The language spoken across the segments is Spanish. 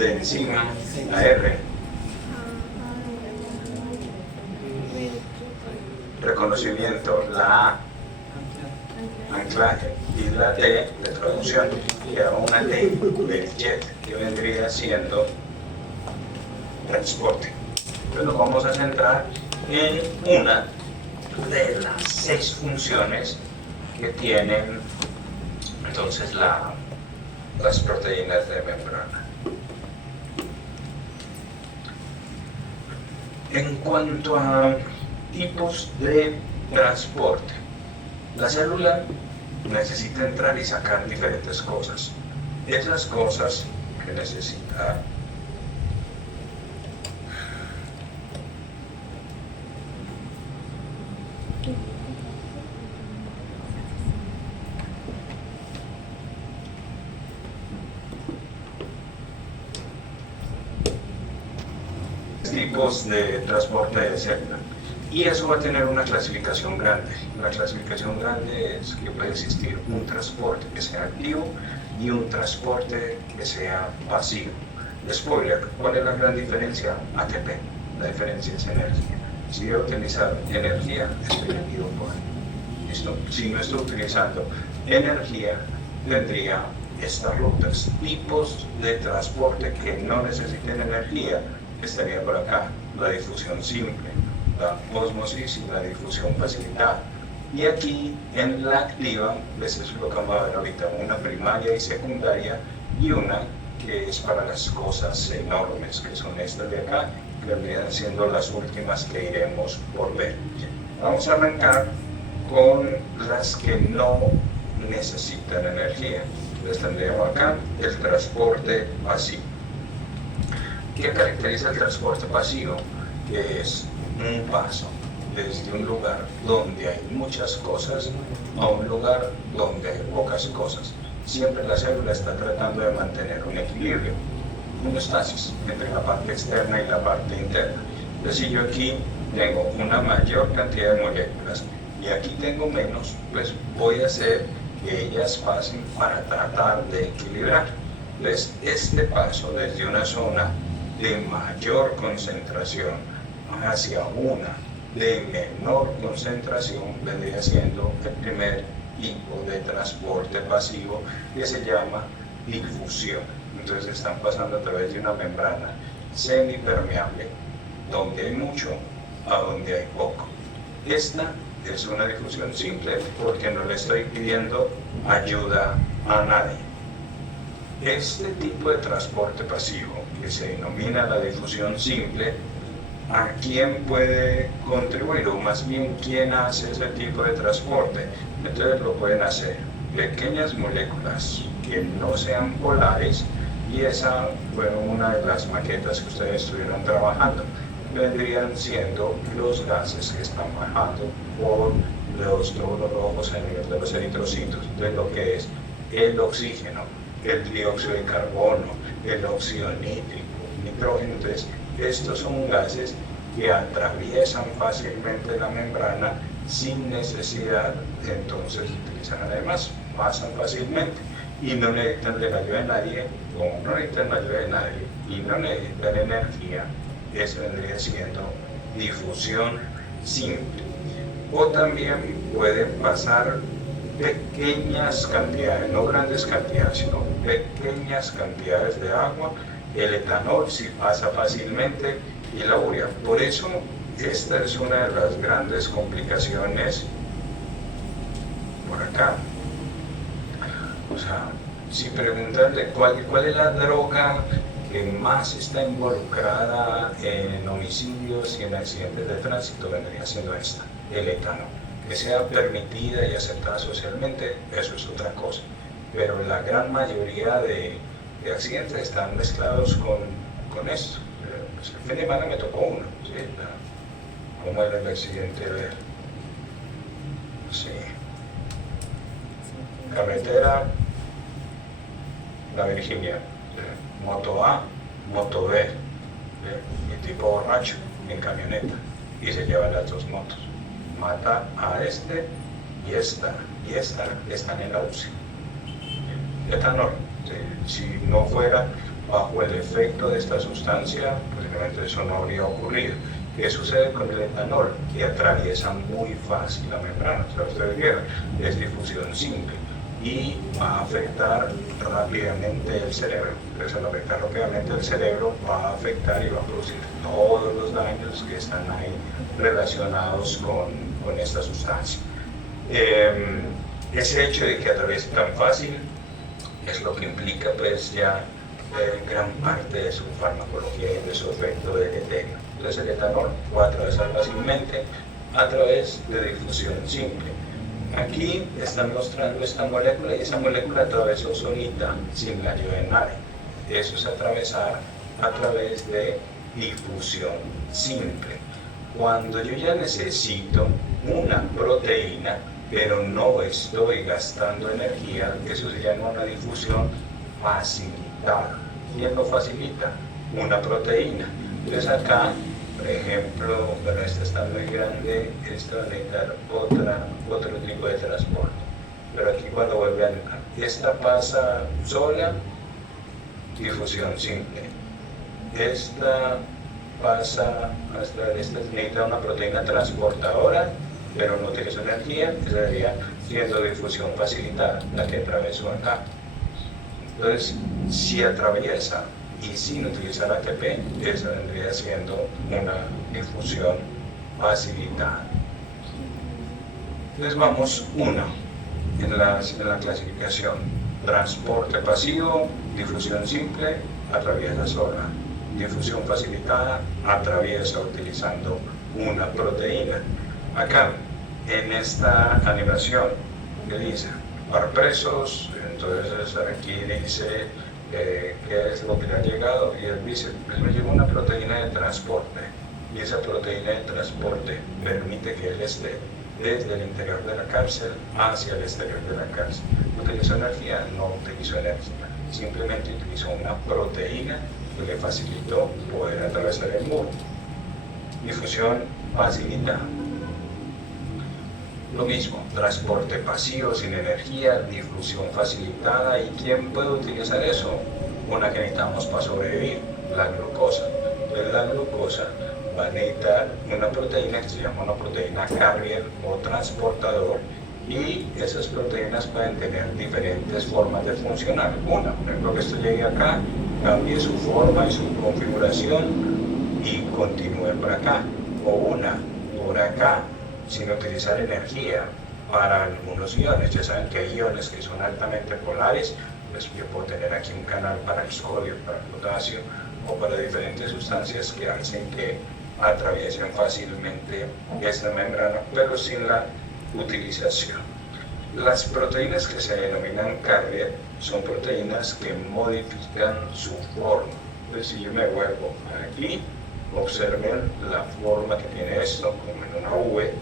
de enzima, la R, reconocimiento, la A, anclaje, y la T de traducción, y ahora una T del jet, que vendría siendo transporte. Entonces nos vamos a centrar en una de las 6 funciones que tienen entonces las proteínas de membrana. En cuanto a tipos de transporte, la célula necesita entrar y sacar diferentes cosas. Esas cosas que necesita tipos de transporte de célula, y eso va a tener una clasificación grande. La clasificación grande es que puede existir un transporte que sea activo y un transporte que sea pasivo. Spoiler, ¿cuál es la gran diferencia? ATP, la diferencia es energía. Si yo utilizar energía, estoy unido por esto. Si no estoy utilizando energía, tendría estas rutas. Tipos de transporte que no necesiten energía estaría por acá: la difusión simple, la ósmosis y la difusión facilitada. Y aquí en la activa, eso es lo que vamos a ver ahorita, una primaria y secundaria, y una que es para las cosas enormes, que son estas de acá, que vendrían siendo las últimas que iremos por ver. Vamos a arrancar con las que no necesitan energía. Les tendríamos acá el transporte pasivo. ¿Qué caracteriza el transporte pasivo? Que es un paso desde un lugar donde hay muchas cosas a un lugar donde hay pocas cosas. Siempre la célula está tratando de mantener un equilibrio, una estasis entre la parte externa y la parte interna. Entonces, si yo aquí tengo una mayor cantidad de moléculas y aquí tengo menos, pues voy a hacer que ellas pasen para tratar de equilibrar. Entonces, este paso desde una zona de mayor concentración hacia una de menor concentración vendría siendo el primer tipo de transporte pasivo, que se llama difusión. Entonces están pasando a través de una membrana semipermeable, donde hay mucho a donde hay poco. Esta es una difusión simple porque no le estoy pidiendo ayuda a nadie. Este tipo de transporte pasivo, que se denomina la difusión simple, ¿a quién puede contribuir? O más bien, ¿quién hace ese tipo de transporte? Entonces lo pueden hacer pequeñas moléculas que no sean polares, y esa fue una de las maquetas que ustedes estuvieron trabajando. Vendrían siendo los gases que están bajando por los glóbulos rojos a nivel de los eritrocitos, de lo que es el oxígeno, el dióxido de carbono, el óxido nítrico, nitrógeno. Entonces, estos son gases que atraviesan fácilmente la membrana sin necesidad de entonces utilizar, además pasan fácilmente y no necesitan de la ayuda de nadie. Como no necesitan la ayuda de nadie y no necesitan energía, eso vendría siendo difusión simple. O también pueden pasar pequeñas cantidades, no grandes cantidades, sino pequeñas cantidades de agua. El etanol sí pasa fácilmente, y la urea. Por eso esta es una de las grandes complicaciones por acá. O sea, si preguntan de cuál es la droga que más está involucrada en homicidios y en accidentes de tránsito, vendría siendo esta, el etanol. Que sea permitida y aceptada socialmente, eso es otra cosa. Pero la gran mayoría de accidentes están mezclados con esto. El fin de semana me tocó uno, ¿sí? ¿Cómo era el accidente de él? Sí. Carretera La Virginia, moto A, moto B, y tipo borracho en camioneta, y se lleva las dos motos. Mata a este y esta están en la UCI. Etanol, si no fuera bajo el efecto de esta sustancia, posiblemente eso no habría ocurrido. ¿Qué sucede con el etanol? Que atraviesa muy fácil la membrana, o sea, ustedes vieron, es difusión simple y va a afectar rápidamente el cerebro. Entonces, al afectar rápidamente el cerebro, va a afectar y va a producir todos los daños que están ahí relacionados con esta sustancia. Ese hecho de que atraviese tan fácil es lo que implica pues ya gran parte de su farmacología y de su efecto deleterio. Entonces el etanol puede atravesar fácilmente a través de difusión simple. Aquí están mostrando esta molécula y esa molécula atravesó solita sin la ayuda de nadie. Eso es atravesar a través de difusión simple. Cuando yo ya necesito una proteína, pero no estoy gastando energía, eso se llama una difusión facilitada. ¿Quién lo facilita? Una proteína. Entonces acá, por ejemplo, bueno, esta está muy grande, esta va a necesitar otro tipo de transporte. Pero aquí cuando vuelve a esta pasa sola, difusión simple. Esta pasa hasta esta necesita una proteína transportadora, pero no utiliza energía, estaría siendo difusión facilitada, la que atravesó acá. Entonces, si atraviesa y sin utilizar ATP, esa vendría siendo una difusión facilitada. Entonces vamos en la clasificación. Transporte pasivo, difusión simple, atraviesa sola. Difusión facilitada, atraviesa utilizando una proteína. Acá, en esta animación, que dice par presos, entonces aquí dice qué es lo que le ha llegado, y él dice, pues me llegó una proteína de transporte, y esa proteína de transporte permite que él esté desde el interior de la cárcel hacia el exterior de la cárcel. ¿Utilizó energía? No utilizó energía, simplemente utilizó una proteína que le facilitó poder atravesar el muro. Difusión facilitada. Lo mismo, transporte pasivo sin energía, difusión facilitada. ¿Y quién puede utilizar eso? Una que necesitamos para sobrevivir, la glucosa. Entonces la glucosa va a necesitar una proteína que se llama una proteína carrier o transportador, y esas proteínas pueden tener diferentes formas de funcionar. Una, por ejemplo, que esto llegue acá, cambie su forma y su configuración y continúe por acá. O una, por acá, sin utilizar energía para algunos iones. Ya saben que hay iones que son altamente polares, pues yo puedo tener aquí un canal para el sodio, para el potasio o para diferentes sustancias que hacen que atraviesen fácilmente esta membrana, pero sin la utilización. Las proteínas que se denominan carrier son proteínas que modifican su forma. Entonces, si yo me vuelvo aquí, observen la forma que tiene esto, como en una V,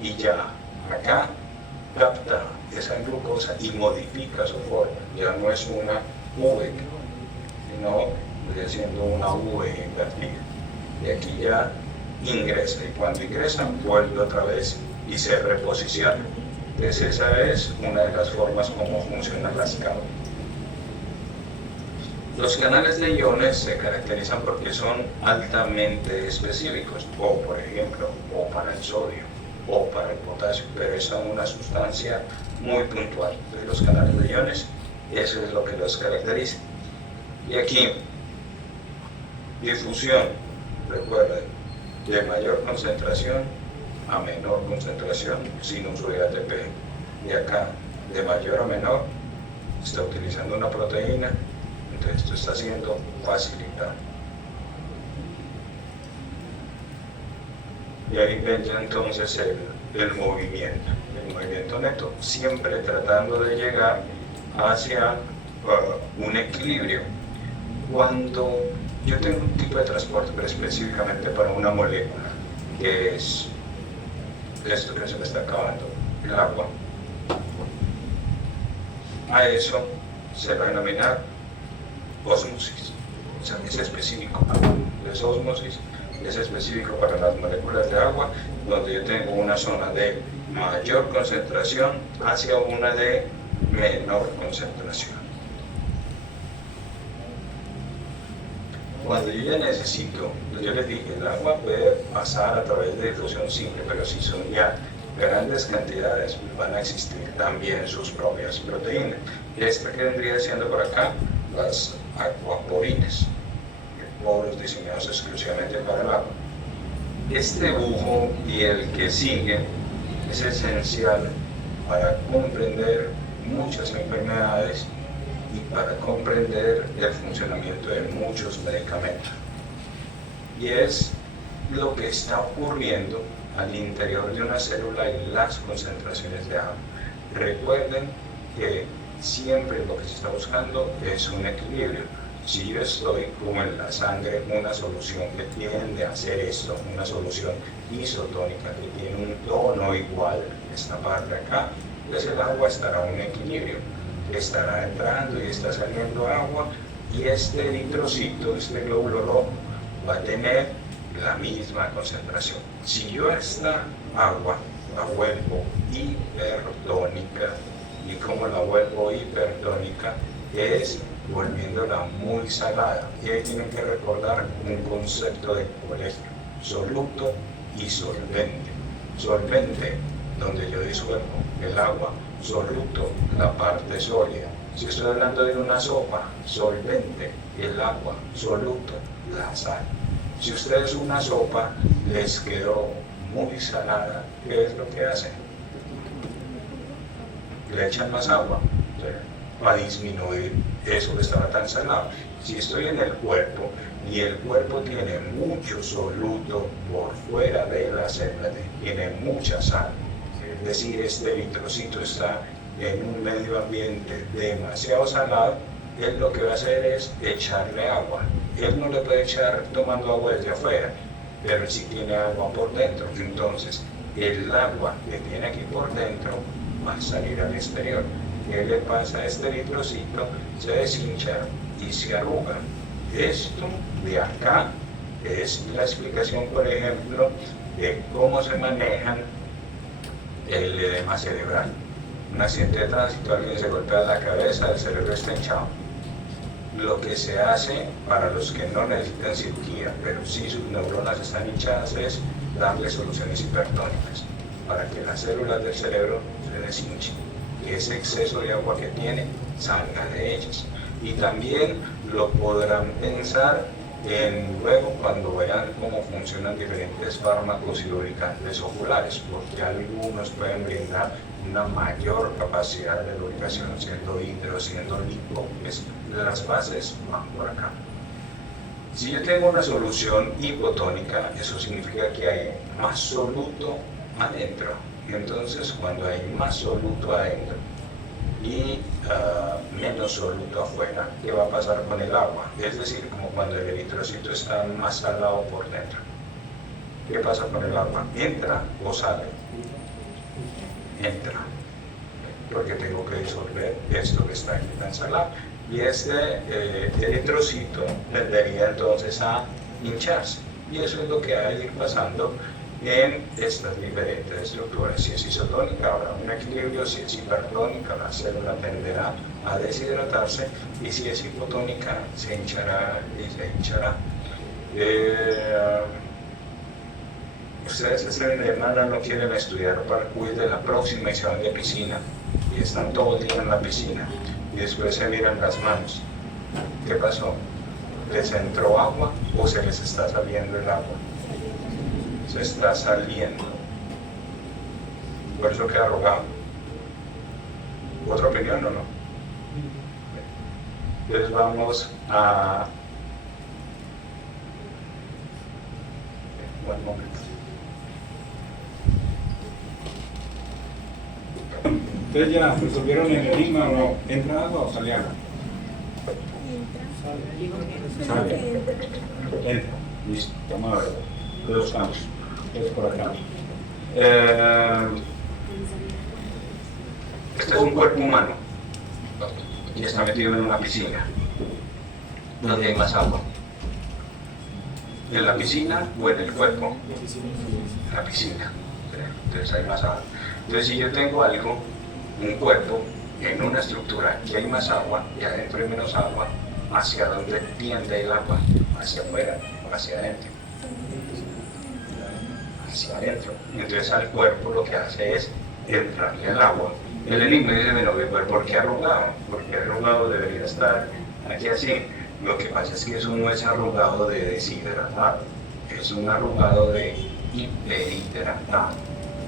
y ya acá capta esa glucosa y modifica su forma. Ya no es una V, sino sigue siendo una V invertida. Y aquí ya ingresa, y cuando ingresa vuelve otra vez y se reposiciona. Entonces esa es una de las formas como funcionan las cadenas. Los canales de iones se caracterizan porque son altamente específicos, o por ejemplo, o para el sodio, o para el potasio, pero es una sustancia muy puntual. Entonces los canales de iones, eso es lo que los caracteriza. Y aquí, difusión, recuerden, de mayor concentración a menor concentración sin uso de ATP. Y acá, de mayor a menor, está utilizando una proteína, entonces esto está siendo facilitado. Y ahí ven ya entonces el movimiento neto, siempre tratando de llegar hacia un equilibrio. Cuando yo tengo un tipo de transporte, pero específicamente para una molécula, que es esto que se me está acabando, el agua, a eso se va a denominar ósmosis. O sea, es específico. Es ósmosis, es específico para las moléculas de agua, donde yo tengo una zona de mayor concentración hacia una de menor concentración. Cuando yo ya necesito, yo les dije, el agua puede pasar a través de difusión simple, pero si son ya grandes cantidades, van a existir también sus propias proteínas. Esta que vendría siendo por acá, las acuaporinas, poros diseñados exclusivamente para el agua. Este dibujo y el que sigue es esencial para comprender muchas enfermedades y para comprender el funcionamiento de muchos medicamentos. Y es lo que está ocurriendo al interior de una célula y las concentraciones de agua. Recuerden que siempre lo que se está buscando es un equilibrio. Si yo estoy como en la sangre, una solución que tiende a hacer esto, una solución isotónica que tiene un tono igual, esta parte acá, pues el agua estará en un equilibrio. Estará entrando y está saliendo agua, y este eritrocito, este glóbulo rojo, va a tener la misma concentración. Si yo esta agua la vuelvo hipertónica, ¿y cómo la vuelvo hipertónica? Es volviéndola muy salada. Y ahí tienen que recordar un concepto de colegio: soluto y solvente. Solvente, donde yo disuelvo el agua; soluto, la parte sólida. Si estoy hablando de una sopa, solvente, el agua; soluto, la sal. Si ustedes una sopa les quedó muy salada, ¿qué es lo que hacen? Le echan más agua para disminuir eso que estaba tan salado. Si estoy en el cuerpo y el cuerpo tiene mucho soluto por fuera de la célula, tiene mucha sal, es decir, este eritrocito está en un medio ambiente demasiado salado, él lo que va a hacer es echarle agua. Él no le puede echar tomando agua desde afuera, pero sí tiene agua por dentro. Entonces, el agua que tiene aquí por dentro va a salir al exterior. ¿Qué le pasa a este eritrocito? Se deshincha y se arruga. Esto de acá es la explicación, por ejemplo, de cómo se manejan el edema cerebral. Un accidente de tránsito, alguien se golpea la cabeza, el cerebro está hinchado. Lo que se hace para los que no necesitan cirugía, pero sí sus neuronas están hinchadas, es darle soluciones hipertónicas para que las células del cerebro se deshinchen, que ese exceso de agua que tiene salga de ellas. Y también lo podrán pensar luego cuando vean cómo funcionan diferentes fármacos y lubricantes oculares, porque algunos pueden brindar una mayor capacidad de lubricación, siendo hidro, siendo lipo, pues las bases van por acá. Si yo tengo una solución hipotónica, eso significa que hay más soluto adentro. Entonces, cuando hay más soluto adentro y menos soluto afuera, ¿qué va a pasar con el agua? Es decir, como cuando el eritrocito está más salado por dentro. ¿Qué pasa con el agua? ¿Entra o sale? Entra, porque tengo que disolver esto que está aquí tan salado. Y este eritrocito tendería entonces a hincharse. Y eso es lo que va a ir pasando en estas diferentes estructuras. Si es isotónica, habrá un equilibrio; si es hipertónica, la célula tenderá a deshidratarse; y si es hipotónica, se hinchará y se hinchará. Ustedes este fin de semana no quieren estudiar parkour de la próxima y se van de piscina y están todo el día en la piscina y después se miran las manos. ¿Qué pasó? ¿Les entró agua o se les está saliendo el agua? Se está saliendo. Por eso queda arrugado. ¿Otra opinión o no? Entonces vamos a... Buen momento. ¿Ustedes ya resolvieron el enigma o no? ¿Entra agua o sale agua? Sale. Entra. Listo. Vamos a ver. Dos campos. Es por acá. Este es un cuerpo humano y está metido en una piscina donde hay más agua. ¿En la piscina o en el cuerpo? En la piscina. Entonces hay más agua. Entonces, si yo tengo algo, un cuerpo, en una estructura que hay más agua y adentro hay menos agua, ¿hacia dónde tiende el agua? Hacia afuera, hacia adentro. Hacia adentro. Entonces al cuerpo lo que hace es entrarle el agua. El enigma dice, bueno, ¿por qué arrugado? Porque arrugado debería estar aquí así. Lo que pasa es que eso no es arrugado de deshidratado, es un arrugado de hiperhidratado.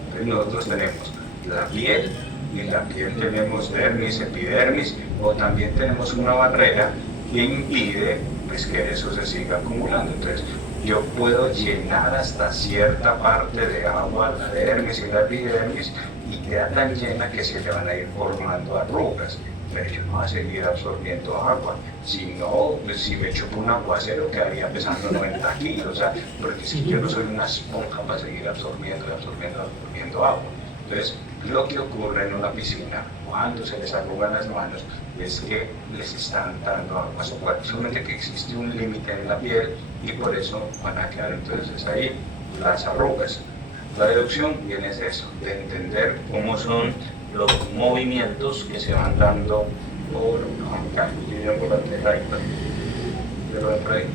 Entonces nosotros tenemos la piel, y en la piel tenemos dermis, epidermis, o también tenemos una barrera que impide pues, que eso se siga acumulando. Entonces yo puedo llenar hasta cierta parte de agua la dermis y la epidermis y queda tan llena que se le van a ir formando arrugas, pero yo no voy a seguir absorbiendo agua. Si no, pues, si me chupo un aguacero quedaría pesando 90 kilos, o sea, porque si yo no soy una esponja para seguir absorbiendo agua. Entonces, lo que ocurre en una piscina cuando se les arrugan las manos es que les están dando agua a su cuerpo, solamente que existe un límite en la piel y por eso van a quedar entonces ahí las arrugas. La deducción viene de eso, de entender cómo son los movimientos que se van dando por acá, por la tierra, pero por ahí.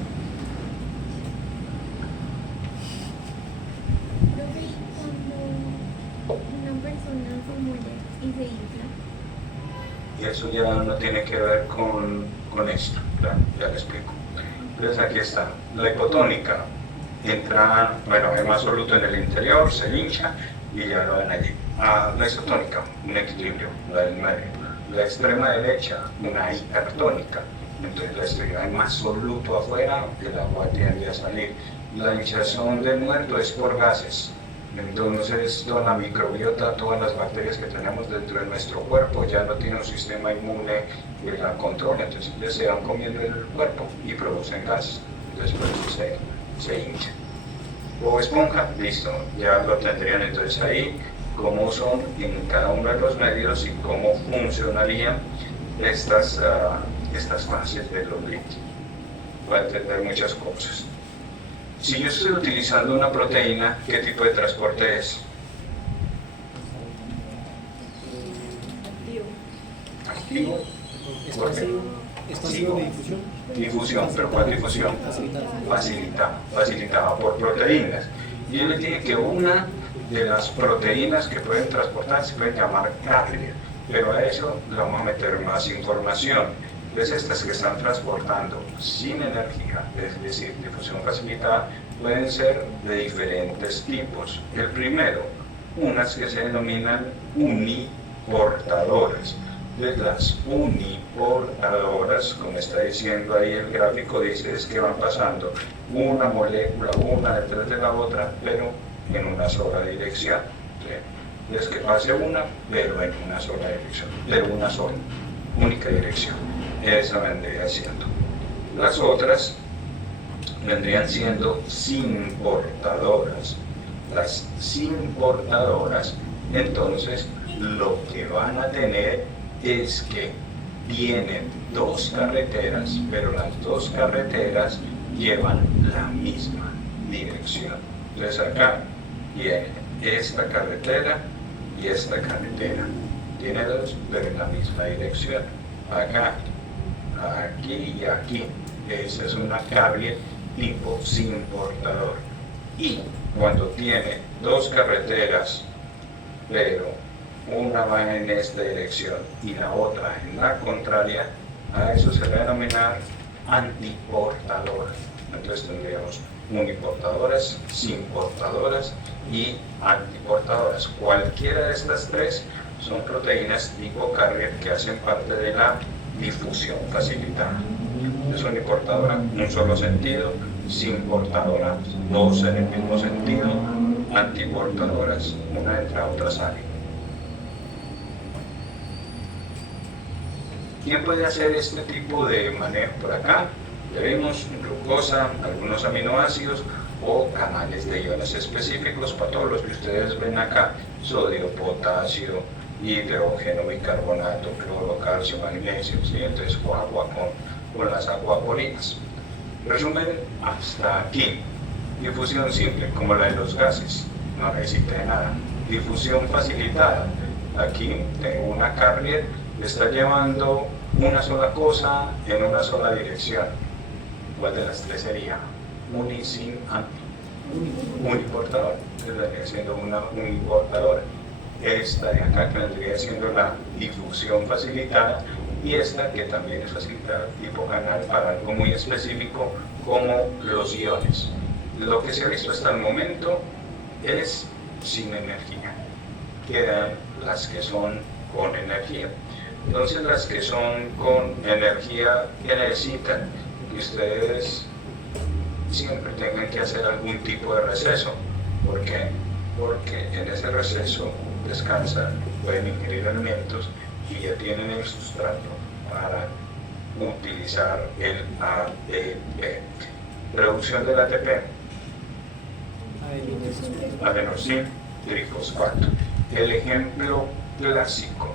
Y eso ya no tiene que ver con esto, claro, ya le explico. Entonces aquí está, la hipotónica entra, bueno, hay más soluto en el interior, se hincha y ya lo ven allí. La isotónica, un equilibrio, la del medio. La extrema derecha, una hipertónica. Entonces la extrema hay más soluto afuera, el agua tiende a salir. La hinchazón del muerto es por gases. Entonces toda la microbiota, todas las bacterias que tenemos dentro de nuestro cuerpo ya no tienen un sistema inmune que la controla, entonces ya se van comiendo el cuerpo y producen gases. Entonces por eso se hincha. O esponja, listo, ya lo tendrían entonces ahí, cómo son en cada uno de los medios y cómo funcionarían estas fases de los líquidos. Va a entender muchas cosas. Si yo estoy utilizando una proteína, ¿qué tipo de transporte es? Activo. ¿Expansivo de difusión? Difusión, pero ¿cuál difusión? Facilitada por proteínas. Y él le tiene que una de las proteínas que pueden transportar se puede llamar carrier, pero a eso le vamos a meter más información. Entonces estas que están transportando sin energía, es decir, difusión facilitada, pueden ser de diferentes tipos. El primero, unas que se denominan uniportadoras. De las uniportadoras, como está diciendo ahí el gráfico, dice es que van pasando una molécula una detrás de la otra, pero en una sola dirección. ¿Sí? Es que pase una, pero en una sola dirección, pero una sola, única dirección. Esa vendría siendo. Las otras vendrían siendo sinportadoras. Las sinportadoras, entonces, lo que van a tener es que vienen dos carreteras, pero las dos carreteras llevan la misma dirección. Entonces acá viene esta carretera y esta carretera. Tiene dos, pero en la misma dirección. Acá, aquí y aquí. Esa es una cable tipo sinportador. Y cuando tiene dos carreteras, pero una va en esta dirección y la otra en la contraria, a eso se le va a denominar antiportadoras. Entonces tendríamos uniportadoras, sinportadoras y antiportadoras. Cualquiera de estas tres son proteínas tipo carrier que hacen parte de la difusión facilitada. Es uniportadora, un solo sentido, sinportadora, dos en el mismo sentido, antiportadoras, una entra, otra sale. ¿Quién puede hacer este tipo de manejo? Por acá tenemos glucosa, algunos aminoácidos o canales de iones específicos para todos los que ustedes ven acá: sodio, potasio, hidrógeno, bicarbonato, cloro, calcio, magnesio, ¿sí? Entonces agua con las acuapolinas. Resumen hasta aquí. Difusión simple, como la de los gases, no necesita de nada. Difusión facilitada. Aquí tengo una carrier que está llevando una sola cosa en una sola dirección. ¿Cuál de las tres sería? Unisin uniportador. Entonces vendría siendo una uniportadora. Esta de acá que vendría siendo la difusión facilitada, y esta que también es facilitada tipo canal para algo muy específico como los iones. Lo que se ha visto hasta el momento es sin energía. Quedan las que son con energía. Entonces las que son con energía, que necesitan que ustedes siempre tengan que hacer algún tipo de receso. ¿Por qué? Porque en ese receso descansan, pueden ingerir alimentos y ya tienen el sustrato para utilizar el ATP. Reducción del ATP, adenosin trifosfato. El ejemplo clásico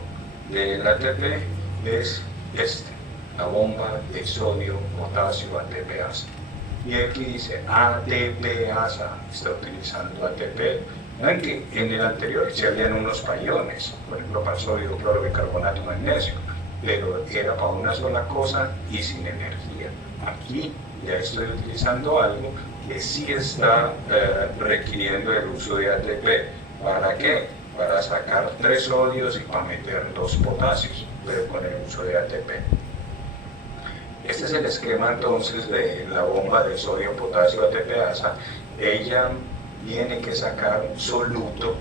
del ATP es la bomba de sodio, potasio, ATPasa. Y aquí dice ATPasa, está utilizando ATP. Ven que en el anterior se habían unos paiones, por ejemplo para sodio, cloro, bicarbonato, magnesio, pero era para una sola cosa y sin energía. Aquí ya estoy utilizando algo que sí está requiriendo el uso de ATP. ¿Para qué? Para sacar 3 sodios y para meter 2 potasios, pero con el uso de ATP. Este es el esquema entonces de la bomba de sodio, potasio, ATPasa. Ella tiene que sacar un soluto,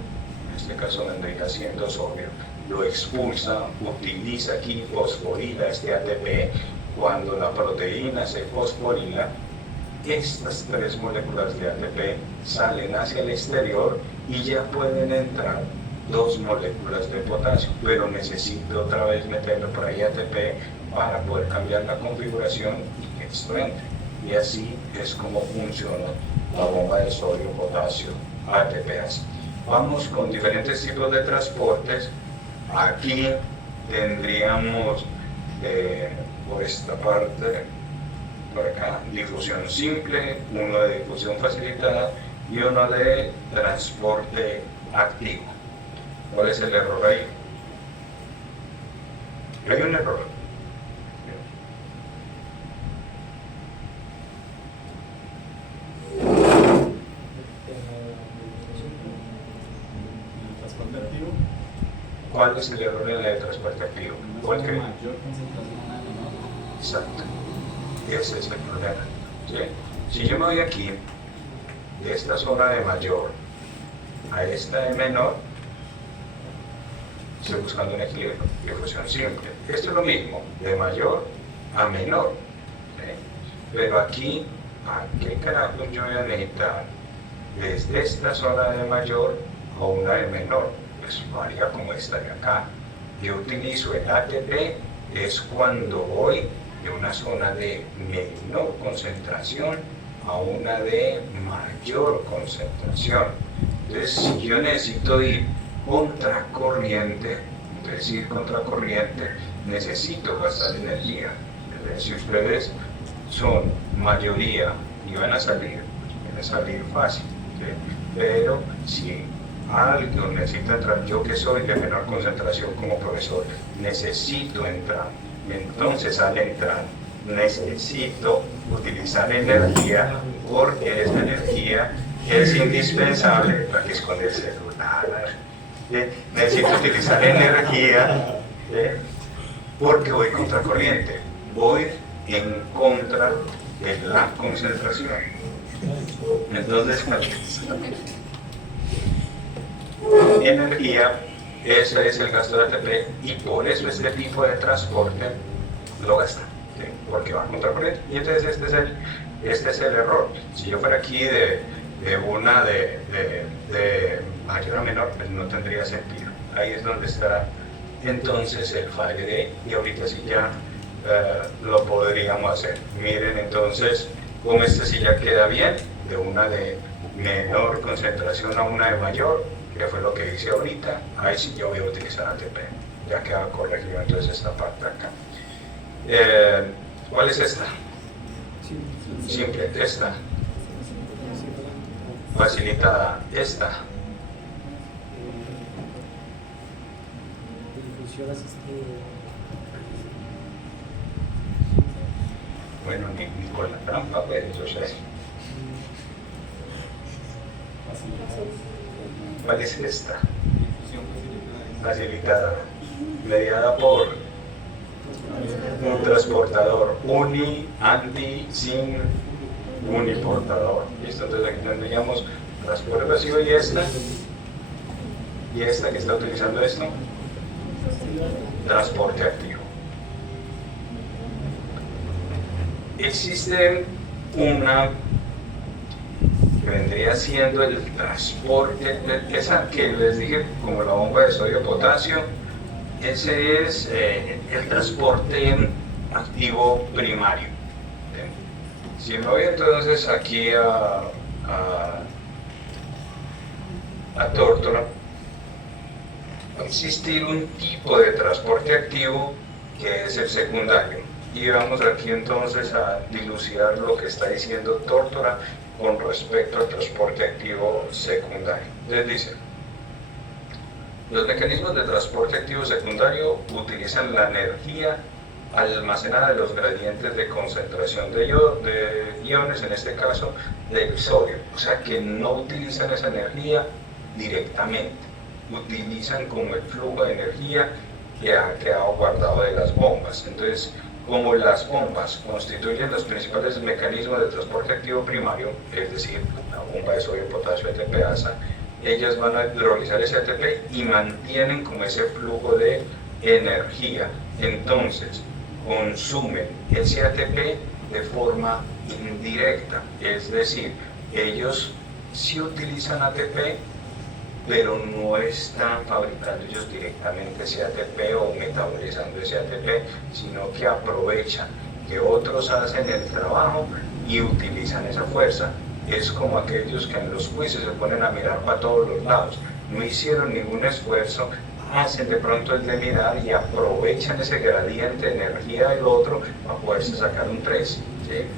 en este caso vendría siendo sodio, lo expulsa, utiliza aquí fosforila este ATP. Cuando la proteína se fosforila, estas 3 moléculas de ATP salen hacia el exterior y ya pueden entrar 2 moléculas de potasio, pero necesito otra vez meterlo por ahí ATP para poder cambiar la configuración y que esto entre. Y así es como funciona la bomba de sodio, potasio, ATPasa. Vamos con diferentes tipos de transportes. Aquí tendríamos por esta parte, por acá, difusión simple, uno de difusión facilitada y uno de transporte activo. ¿Cuál es el error ahí? Hay un error. ¿Cuál es el error en la de transporte activo? ¿Cuál cree? Exacto. Ese es el problema. ¿Sí? Si yo me voy aquí, de esta zona de mayor a esta de menor, estoy buscando un equilibrio, difusión simple. Esto es lo mismo, de mayor a menor. ¿Sí? Pero aquí, ¿a qué carajo yo voy a necesitar desde esta zona de mayor a una de menor? Pues varía como esta de acá. Yo utilizo el ATP, es cuando voy de una zona de menor concentración a una de mayor concentración. Entonces, si yo necesito ir contracorriente, necesito gastar energía. Entonces, si ustedes son mayoría y van a salir fácil, ¿sí? Pero si algo necesita entrar, yo que soy de menor concentración como profesor, necesito entrar. Entonces al entrar necesito utilizar energía, porque esa energía es indispensable para que esconde el celular. Necesito utilizar energía porque voy contracorriente, voy en contra de la concentración. Entonces, energía, ese es el gasto de ATP, y por eso este tipo de transporte lo gasta, ¿sí? Porque va contra corriente. Y entonces este es el error. Si yo fuera aquí de una de mayor a menor, pues no tendría sentido. Ahí es donde está entonces el fallo de, y ahorita sí ya lo podríamos hacer. Miren entonces cómo este sí ya queda bien, de una de menor concentración a una de mayor, que fue lo que hice ahorita. Ahí sí yo voy a utilizar ATP, ya queda corregido entonces esta parte acá. ¿Cuál es esta? Simple, esta. Facilitada, esta. Bueno, ni con la trampa, pues, o sea. ¿Cuál es esta? Facilitada, mediada por un transportador uni, anti, sin, uniportador. ¿Listo? Entonces aquí tendríamos transporte pasivo y esta que está utilizando esto, transporte activo. Existe una que vendría siendo el transporte, esa que les dije como la bomba de sodio potasio, ese es el transporte activo primario. ¿Bien? Si me voy entonces aquí a Tórtola, va a existir un tipo de transporte activo que es el secundario. Y vamos aquí entonces a dilucidar lo que está diciendo Tórtola con respecto al transporte activo secundario. Les dice, los mecanismos de transporte activo secundario utilizan la energía almacenada de los gradientes de concentración de iones, en este caso del sodio. O sea que no utilizan esa energía directamente, utilizan como el flujo de energía que ha quedado guardado de las bombas. Entonces, como las bombas constituyen los principales mecanismos de transporte activo primario, es decir, la bomba de sodio, potasio, ATPasa, ellas van a hidrolizar ese ATP y mantienen como ese flujo de energía. Entonces, consumen ese ATP de forma indirecta, es decir, ellos sí utilizan ATP, pero no están fabricando ellos directamente ese ATP o metabolizando ese ATP, sino que aprovechan que otros hacen el trabajo y utilizan esa fuerza. Es como aquellos que en los juicios se ponen a mirar para todos los lados, no hicieron ningún esfuerzo, hacen de pronto el de mirar y aprovechan ese gradiente de energía del otro para poderse sacar un 3, ¿sí?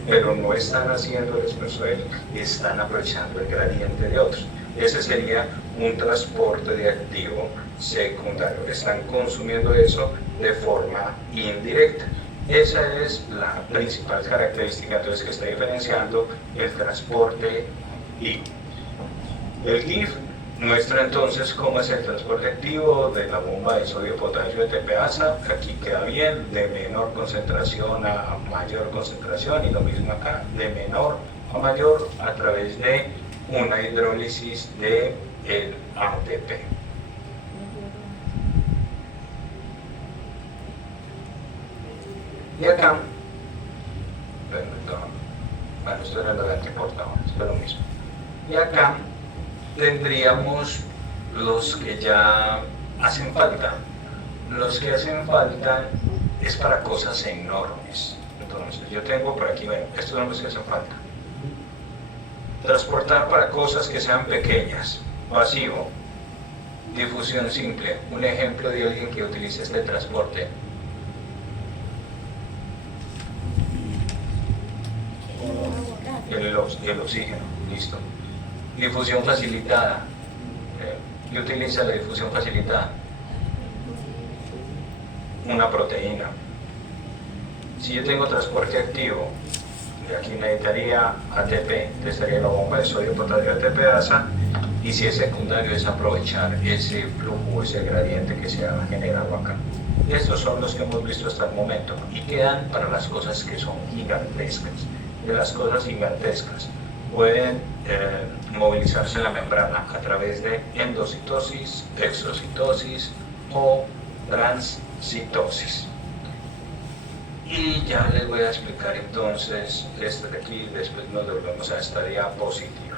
Pero no están haciendo el esfuerzo de ellos, están aprovechando el gradiente de otros. Ese sería un transporte de activo secundario. Están consumiendo eso de forma indirecta. Esa es la principal característica entonces que está diferenciando el transporte activo. El GIF muestra entonces cómo es el transporte activo de la bomba de sodio, potasio, ATPasa. Aquí queda bien, de menor concentración a mayor concentración, y lo mismo acá, de menor a mayor a través de una hidrólisis del ATP. Y acá, bueno, esto era lo de antiportadores, es lo mismo. Y acá tendríamos los que ya hacen falta. Los que hacen falta es para cosas enormes. Entonces, yo tengo por aquí, bueno, estos son los que hacen falta. Transportar para cosas que sean pequeñas, pasivo, difusión simple. Un ejemplo de alguien que utilice este transporte. El oxígeno, listo. Difusión facilitada. ¿Qué utiliza la difusión facilitada? Una proteína. Si yo tengo transporte activo, de aquí necesitaría ATP, que sería la bomba de sodio, potasio, ATPasa, y si es secundario es aprovechar ese flujo, ese gradiente que se ha generado acá. Estos son los que hemos visto hasta el momento y quedan para las cosas que son gigantescas. De las cosas gigantescas pueden movilizarse en la membrana a través de endocitosis, exocitosis o transcitosis. Y ya les voy a explicar entonces esto de aquí, después nos volvemos a esta diapositiva.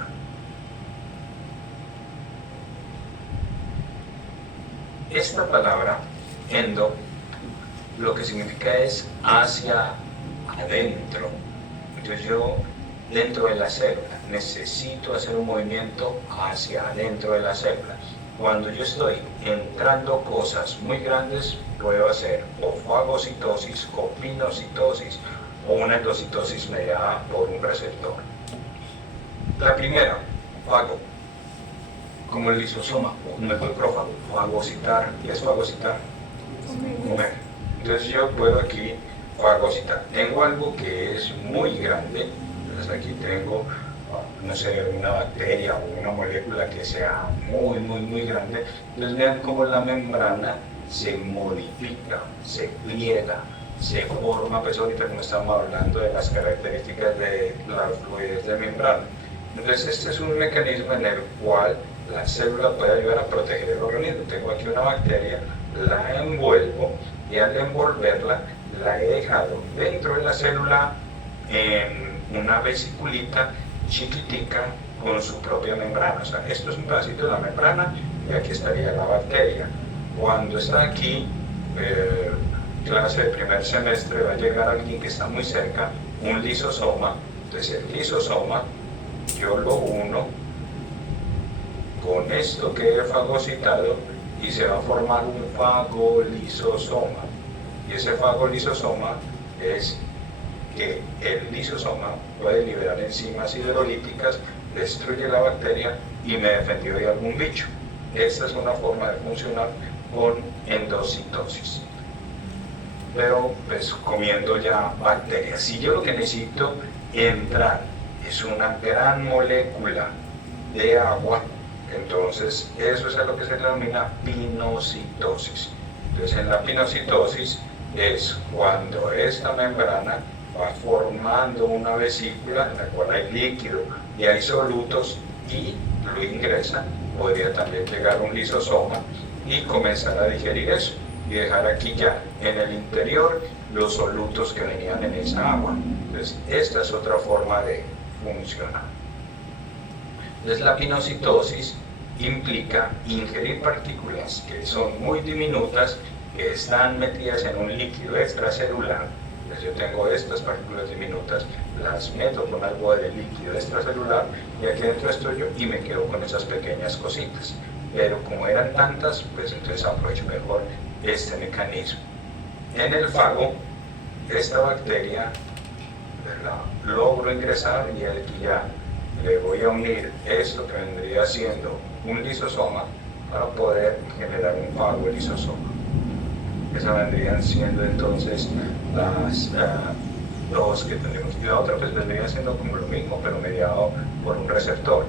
Esta palabra, endo, lo que significa es hacia adentro. Entonces yo, dentro de la célula, necesito hacer un movimiento hacia adentro de la célula. Cuando yo estoy entrando cosas muy grandes, puedo hacer o fagocitosis, o pinocitosis, o una endocitosis mediada por un receptor. La primera, fago, como el lisosoma, como el macrófago, fagocitar. ¿Qué es fagocitar? Comer. Entonces yo puedo aquí fagocitar. Tengo algo que es muy grande, entonces aquí tengo, no sé, una bacteria o una molécula que sea muy grande. Entonces vean cómo la membrana se modifica, se pliega, se forma, pues ahorita como estamos hablando de las características de la fluidez de membrana. Entonces este es un mecanismo en el cual la célula puede ayudar a proteger el organismo. Tengo aquí una bacteria, la envuelvo y al envolverla la he dejado dentro de la célula en una vesiculita chiquitica con su propia membrana. O sea, esto es un pedacito de la membrana y aquí estaría la bacteria. Cuando está aquí, clase de primer semestre, va a llegar alguien que está muy cerca, un lisosoma. Entonces el lisosoma yo lo uno con esto que he fagocitado y se va a formar un fagolisosoma. Y ese fagolisosoma es que el lisosoma puede liberar enzimas hidrolíticas, destruye la bacteria y me defendió de algún bicho. Esta es una forma de funcionar con endocitosis. Pero pues comiendo ya bacterias. Si yo lo que necesito entrar es una gran molécula de agua, entonces eso es a lo que se denomina pinocitosis. Entonces en la pinocitosis es cuando esta membrana va formando una vesícula en la cual hay líquido y hay solutos y lo ingresa. Podría también llegar un lisosoma y comenzar a digerir eso y dejar aquí ya en el interior los solutos que venían en esa agua. Entonces esta es otra forma de funcionar. Entonces la pinocitosis implica ingerir partículas que son muy diminutas, que están metidas en un líquido extracelular. Entonces yo tengo estas partículas diminutas, las meto con algo de líquido extracelular y aquí dentro estoy yo y me quedo con esas pequeñas cositas. Pero como eran tantas, pues entonces aprovecho mejor este mecanismo. En el fago, esta bacteria la logro ingresar y aquí ya le voy a unir esto que vendría siendo un lisosoma para poder generar un fagolisosoma. Esas vendrían siendo entonces las dos que tenemos. Y la otra pues vendría siendo como lo mismo, pero mediado por un receptor.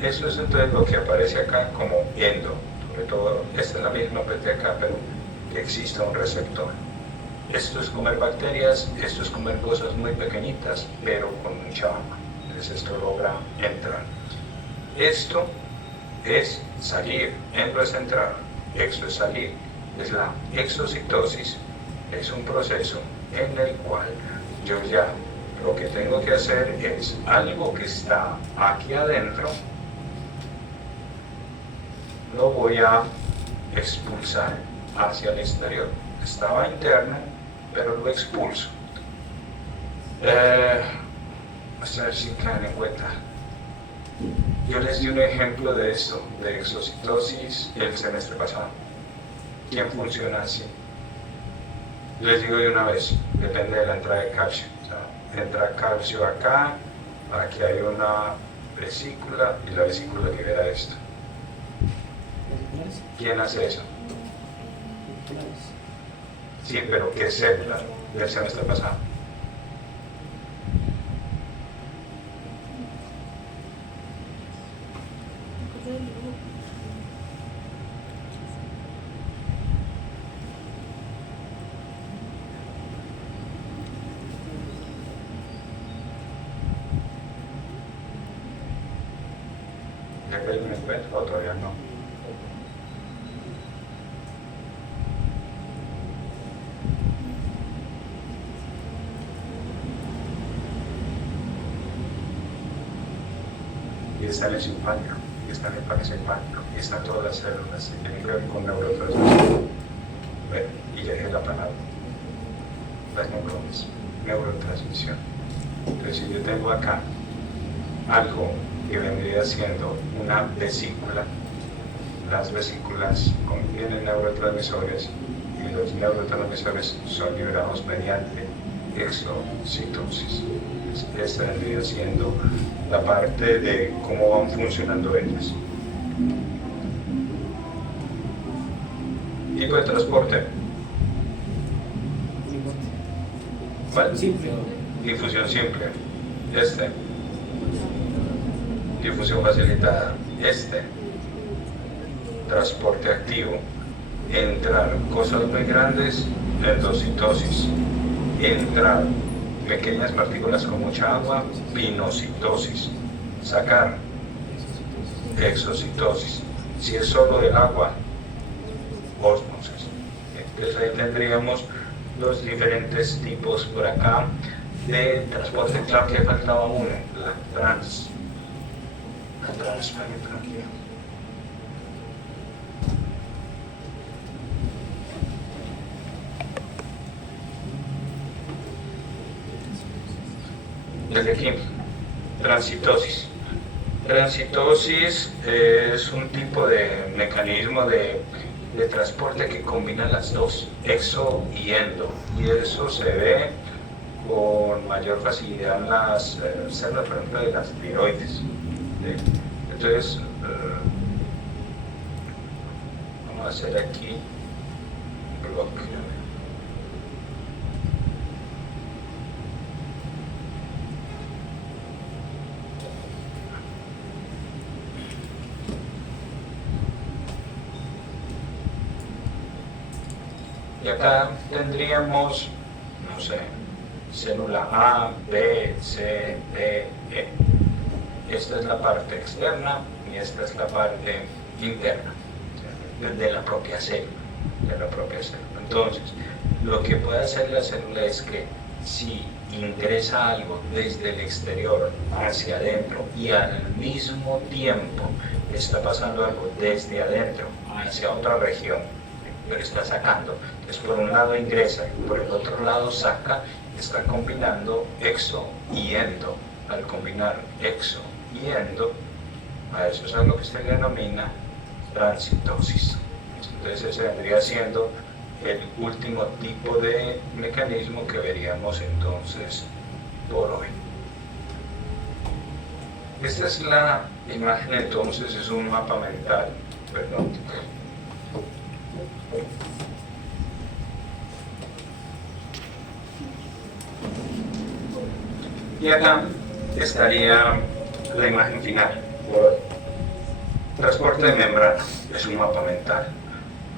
Eso es entonces lo que aparece acá como endo. Sobre todo, esta es la misma de acá, pero que exista un receptor. Esto es comer bacterias, esto es comer cosas muy pequeñitas, pero con mucha agua. Entonces esto logra entrar. Esto es salir, endo es entrar, exo es salir. Es la exocitosis, es un proceso en el cual yo ya lo que tengo que hacer es algo que está aquí adentro, lo voy a expulsar hacia el exterior. Estaba interno, pero lo expulso. Vamos a ver si caen en cuenta. Yo les di un ejemplo de esto, de exocitosis, el semestre pasado. ¿Quién funciona así? Les digo de una vez, depende de la entrada de calcio. O sea, entra calcio acá, aquí hay una vesícula y la vesícula libera esto. ¿Quién hace eso? Sí, pero ¿qué célula del semestre pasado? ¿Ya que hay un encuentro o todavía no? Y está en el simpático, y está en el parasimpático, y están todas las células que tienen que ver con neurotransmisión. Bueno, y ya dije la palabra, las neuronas, neurotransmisión. Entonces, si yo tengo acá algo que vendría siendo una vesícula, las vesículas contienen neurotransmisores y los neurotransmisores son liberados mediante exocitosis. Esta vendría siendo la parte de cómo van funcionando ellas. Tipo de transporte. ¿Cuál? Simple. Difusión simple. Este. Difusión facilitada. Este. Transporte activo. Entrar cosas muy grandes, endocitosis. Entrar pequeñas partículas con mucha agua, pinocitosis. Sacar, exocitosis. Si es solo del agua, ósmosis. Entonces ahí tendríamos los diferentes tipos por acá de transporte. Claro que faltaba uno, la transparentlogía. Desde aquí, transitosis. Transitosis es un tipo de mecanismo de transporte que combina las dos, exo y endo, y eso se ve con mayor facilidad en las células, por ejemplo, de las tiroides. ¿Sí? Entonces, vamos a hacer aquí un bloque. Y acá tendríamos, no sé, célula A, B, C, D, E. Esta es la parte externa y esta es la parte interna de la propia célula. Entonces, lo que puede hacer la célula es que si ingresa algo desde el exterior hacia adentro y al mismo tiempo está pasando algo desde adentro hacia otra región, pero está sacando. Entonces, por un lado ingresa y por el otro lado saca, está combinando exo y endo. Al combinar exo y endo, a eso es a lo que se le denomina transitosis. Entonces, ese vendría siendo el último tipo de mecanismo que veríamos entonces por hoy. Esta es la imagen, entonces, es un mapa mental, perdón. Y acá estaría la imagen final. Transporte de membrana es un mapa mental.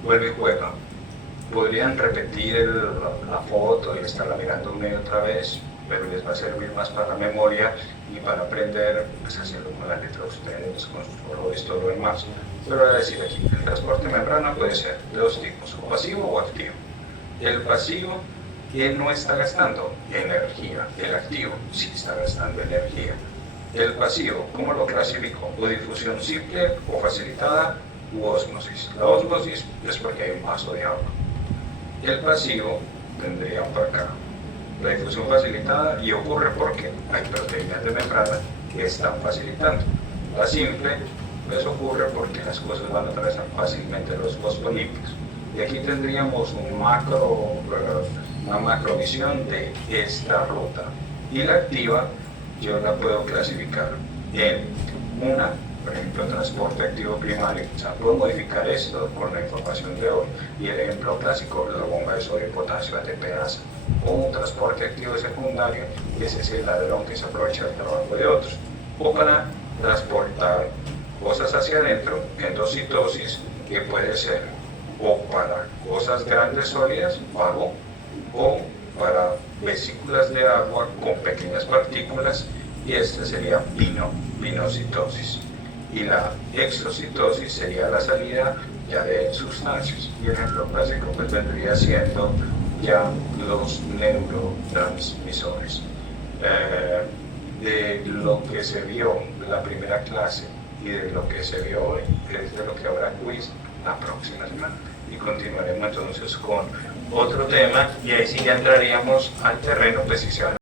Vuelve y juega. Podrían repetir la foto y estarla mirando una y otra vez, pero les va a servir más para la memoria y para aprender, pues hacerlo con la letra de ustedes, con sus colores, todo lo demás. Pero voy a decir aquí, el transporte de membrana puede ser de dos tipos, o pasivo o activo. El pasivo, que no está gastando energía. El activo sí está gastando energía. El pasivo, ¿cómo lo clasifico? O difusión simple o facilitada u ósmosis. La ósmosis es porque hay un vaso de agua. El pasivo tendría por acá la difusión facilitada y ocurre porque hay proteínas de membrana que están facilitando. La simple, pues ocurre porque las cosas van a atravesar fácilmente los fosfolípidos. Y aquí tendríamos una macrovisión de esta ruta. Y la activa yo la puedo clasificar en una, por ejemplo, transporte activo primario. O sea, puedo modificar esto con la información de hoy. Y el ejemplo clásico, la bomba de sodio y potasio ATPasa. O un transporte activo secundario, que ese es el ladrón que se aprovecha del trabajo de otros. O para transportar cosas hacia adentro, endocitosis, que puede ser o para cosas grandes sólidas, vago, o para vesículas de agua con pequeñas partículas, y esta sería pinocitosis. Y la exocitosis sería la salida ya de sustancias. Y el ejemplo clásico pues vendría siendo ya los neurotransmisores. De lo que se vio en la primera clase y de lo que se vio hoy, es de lo que habrá quiz la próxima semana. Y continuaremos entonces con otro tema, y ahí sí ya entraríamos al terreno, pues si se van